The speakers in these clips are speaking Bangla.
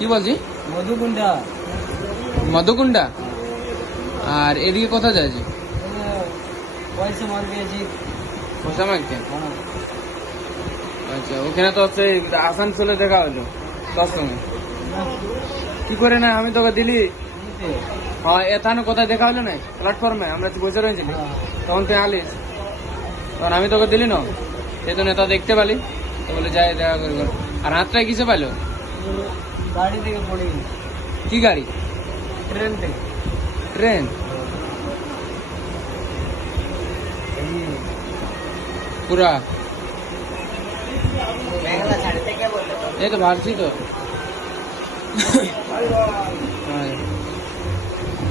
কি বলছি? মধুকুন্ডা। মধুকুন্ডা। আর এদিকে কোথায় যাচ্ছি? পয়সা মার গেছি। পয়সা মারতে? আচ্ছা, ওখানে তো হচ্ছে আসানসোলে দেখা হলো তোর সঙ্গে। কি করে না আমি তোকে দিলি? হ্যাঁ, এখানে কোথায় দেখা হলো না? প্ল্যাটফর্মে আমরা বসে রয়েছিলি, তখন তুই আলিস, তখন আমি তোকে দিলি না, সেই তো নেতা দেখতে পালি, তো বলে যাই দেখা করি। আর হাতটায় কিসে পাইলো? গাড়ি থেকে পড়ে গেছি। কি গাড়ি? ট্রেন থেকে। ট্রেন? পুরা এই তো ভাবছি তো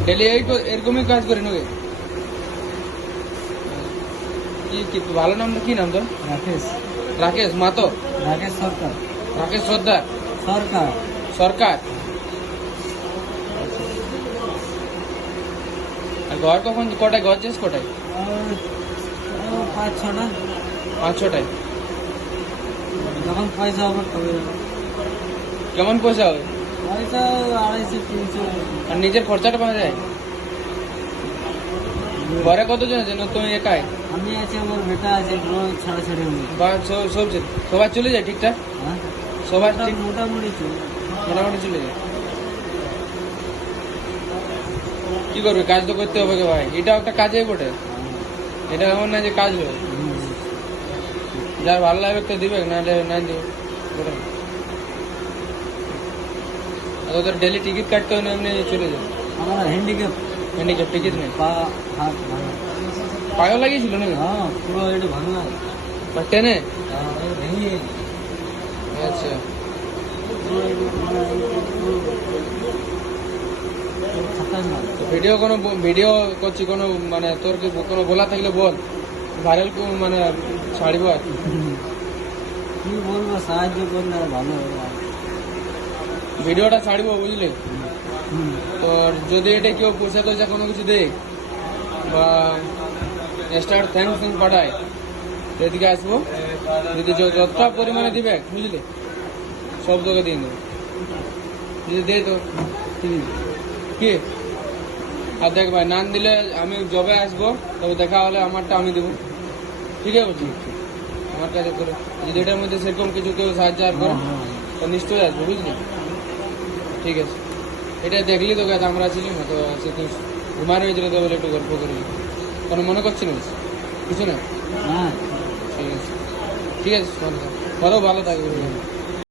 ডেলি এই এরকমই কাজ করি নাকি? কি ভালো নামটা কি নাম তোর? রাকেশ। রাকেশ মাতো? রাকেশ সরকার। রাকেশ সর্দার? সরকার। সরকার। আর ঘর কখন কটায়? ঘর যাস কটায়? 5-6টা। 5-6টায়? যখন পয়সা হবে তবে যাবো। কেমন পয়সা হবে? পয়সা 250-300। আর নিজের খরচাটা পাওয়া যায়? ঘরে কতজন আছে না তুমি একাই? আমি আছি, আমার বেটা আছে, রোজ ছাড়াছাড়ি হবে। বা সবাই চলে যায় ঠিকঠাক? হ্যাঁ, সবার ঠিক মোটামুটি চলে। মোটামুটি চলে যায়। কি করবে, কাজ তো করতে হবে ভাই, এটাও একটা কাজেই বটে। এটা এমন না যে কাজ হবে, যার ভালো লাগবে তো দিবে, নাহলে না দিবে। ওদের ডেলি টিকিট কাটতে হয় না, এমনি চলে যায়। আমার হ্যান্ডিক্যাপ। হ্যান্ডিক্যাপ টিকিট নেই? হাত ভাঙা। পায়েও লাগিয়েছিল নাকি? হ্যাঁ, পুরো এটা ভাঙা। বা টেনে? ভেঙে। আচ্ছা। ভিডিও করছি, কোনো মানে তোর কি কোনো বলা থাকলে বল, ভাইরাল মানে ছাড়িব আর কি। কি বলবো, সাহায্য করলে আর ভালো হবে। ভিডিওটা ছাড়িব বুঝলি? তো যদি এটা কেউ পয়সা টয়সা কোনো কিছু দেয় বা এক্সট্রা থ্যাংকস পাঠায়, এদিকে আসবো, যদি যতটা পরিমাণে দিবে বুঝলি, সব তোকে দিয়ে দেবো। যদি দেয় তো কি? আর দেখ ভাই, নাম দিলে আমি জবে আসবো, তবে দেখা হলে আমারটা আমি দেবো, ঠিক আছে? বলছি আমার কাছে করে, যদি এটার মধ্যে সেরকম কিছু কেউ সাহায্য আর করে তো নিশ্চয়ই আসবো, বুঝলি? ঠিক আছে, এটা দেখলি তো গাছ আমরা ছিলাম তো, সে তো ঘুমার হয়েছিল তো, বলে একটু গল্প করি, কোনো মনে করছিল কিছু না? ঠিক আছে, ঠিক আছে, ভালো থাকবে। ভালো থাকবে।